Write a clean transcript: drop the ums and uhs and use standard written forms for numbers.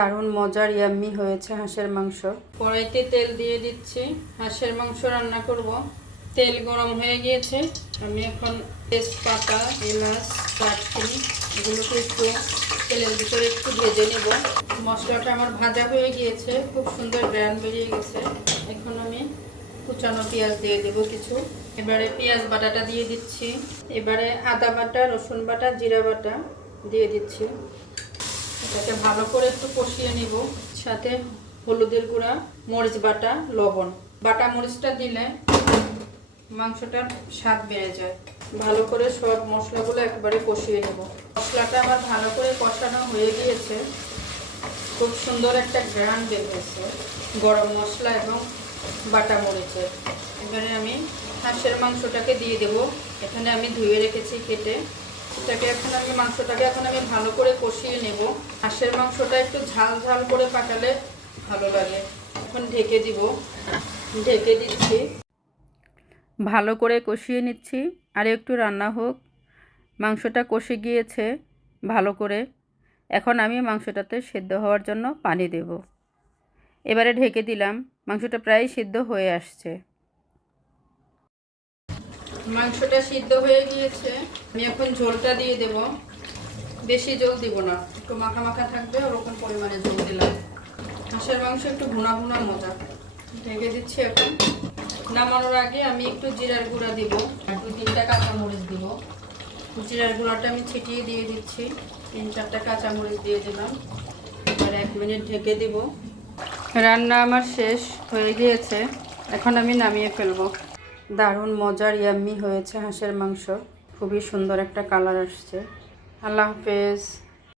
দারুণ মজার ইয়াম্মি হয়েছে হাঁসের মাংস। কড়াইতে তেল দিয়ে দিচ্ছি, হাঁসের মাংস রান্না করব। তেল গরম হয়ে গিয়েছে, আমি এখন তেজপাতা, এলাচ, দারচিনি এগুলোকে একটু তেলের ভিতরে একটু ভেজে নেব। মশলাটা আমার ভাজা হয়ে গিয়েছে, খুব সুন্দর গ্রান বেরিয়ে গেছে। এখন আমি কুচানো পেঁয়াজ দিয়ে দেবো কিছু। এবারে পেঁয়াজ বাটাটা দিয়ে দিচ্ছি। এবারে আদা বাটা, রসুন বাটা, জিরা বাটা দিয়ে দিচ্ছি। এটাকে ভালো করে একটু কষিয়ে নিব। সাথে হলুদের গুঁড়া, মরিচ বাটা, লবণ। বাটা মরিচটা দিলে মাংসটার স্বাদ বেড়ে যায়। ভালো করে সব মশলাগুলো একবারে কষিয়ে নেব। মশলাটা আমার ভালো করে কষানো হয়ে গিয়েছে, খুব সুন্দর একটা ঘ্রাণ বের হয়েছে গরম মশলা এবং বাটা মরিচের। এবারে আমি হাঁসের মাংসটাকে দিয়ে দেব। এখানে আমি ধুয়ে রেখেছি কেটে। এটাকে মাংসটাকে এখন আমি ভালো করে কষিয়ে নেব। হাঁসের মাংসটা একটু ঝাল ঝাল করে পাকালে ভালো লাগে। এখন ঢেকে দিব, ঢেকে দিচ্ছি, ভালো করে কষিয়ে নিচ্ছি। আর একটু রান্না হোক। মাংসটা কষে গিয়েছে ভালো করে। এখন আমি মাংসটাতে সেদ্ধ হওয়ার জন্য পানি দেব। এবারে ঢেকে দিলাম, মাংসটা প্রায় সিদ্ধ হয়ে আসছে। মাংসটা সিদ্ধ হয়ে গিয়েছে, আমি এখন ঝোলটা দিয়ে দেব। বেশি ঝোল দিব না, একটু মাখা মাখা থাকবে, ওরকম পরিমাণে ঝোল দিলাম। হাঁসের মাংস একটু ভুনা ভুনা মজা। ঢেকে দিচ্ছি। এখন নামানোর আগে আমি একটু জিরার গুঁড়া দিব, একটু 3টা কাঁচামরিচ দিব। জিরার গুঁড়াটা আমি ছিটিয়ে দিয়ে দিচ্ছি। 3-4টা কাঁচামরিচ দিয়ে দিলাম। আর 1 মিনিট ঢেকে দিব। রান্না আমার শেষ হয়ে গিয়েছে, এখন আমি নামিয়ে ফেলবো। দারুণ মজার ইয়াম্মি হয়েছে হাঁসের মাংস, খুবই সুন্দর একটা কালার আসছে। আল্লাহ হাফেজ।